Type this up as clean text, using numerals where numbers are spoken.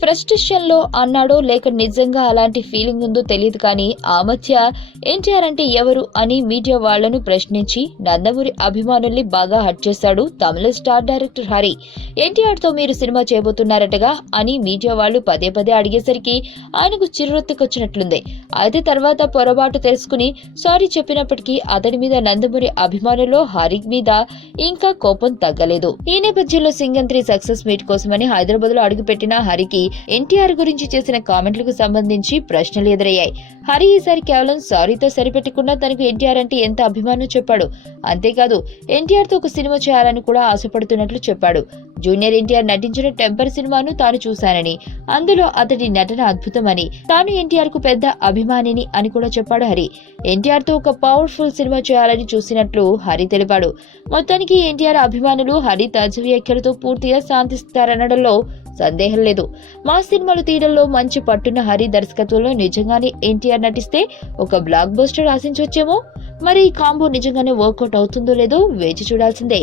Frustration లో అన్నాడో లేక నిజంగా అలాంటి ఫీలింగ్ ఉందో తెలియదు కానీ ఆ మధ్య ఎన్టీఆర్ అంటే ఎవరు అని మీడియా వాళ్లను ప్రశ్నించి నందమూరి అభిమానుల్ని బాగా హర్ట్ చేశాడు తమిళ స్టార్ డైరెక్టర్ హరి. ఎన్టీఆర్ తో మీరు సినిమా చేయబోతున్నారటగా అని మీడియా వాళ్లు పదే పదే అడిగేసరికి ఆయనకు చిర్రెత్తుకొచ్చినట్లుంది. అయితే తర్వాత పొరపాటు తెలుసుకుని సారీ చెప్పినప్పటికీ అతడి మీద నందమూరి అభిమానుల్లో హరి మీద ఇంకా కోపం తగ్గలేదు. ఈ నేపథ్యంలో సింగం 3 సక్సెస్ మీట్ కోసమని హైదరాబాద్ లో అడుగుపెట్టిన హరికి ఎన్టీఆర్ గురించి చేసిన కామెంట్లకు సంబంధించి ప్రశ్నలు ఎదురయ్యాయి. హరి ఈసారి కేవలం సారీతో సరిపెట్టకుండా తనకు ఎన్టీఆర్ అంటే ఎంత అభిమానం చెప్పాడు. అంతేకాదు ఎన్టీఆర్ తో ఒక సినిమా చేయాలని కూడా ఆశపడుతున్నట్లు చెప్పాడు. జూనియర్ ఎన్టీఆర్ నటించిన టెంపర్ సినిమాను తాను చూశానని, అందులో అతడి నటన అద్భుతమని, తాను ఎన్టీఆర్ కు పెద్ద అభిమానిని అని కూడా చెప్పాడు హరి. ఎన్టీఆర్ తో ఒక పవర్ఫుల్ సినిమా చేయాలని చూసినట్లు హరి తెలిపాడు. మొత్తానికి ఎన్టీఆర్ అభిమానులు హరి తాజా వ్యాఖ్యలతో పూర్తిగా శాంతిస్తారనడంలో సందేహం లేదు. మా సినిమాలు తీయడంలో మంచి పట్టున్న హరి దర్శకత్వంలో నిజంగానే ఎన్టీఆర్ నటిస్తే ఒక బ్లాక్ బస్టర్ ఆశించవచ్చేమో. మరి ఈ కాంబో నిజంగానే వర్కౌట్ అవుతుందో లేదో వేచి చూడాల్సిందే.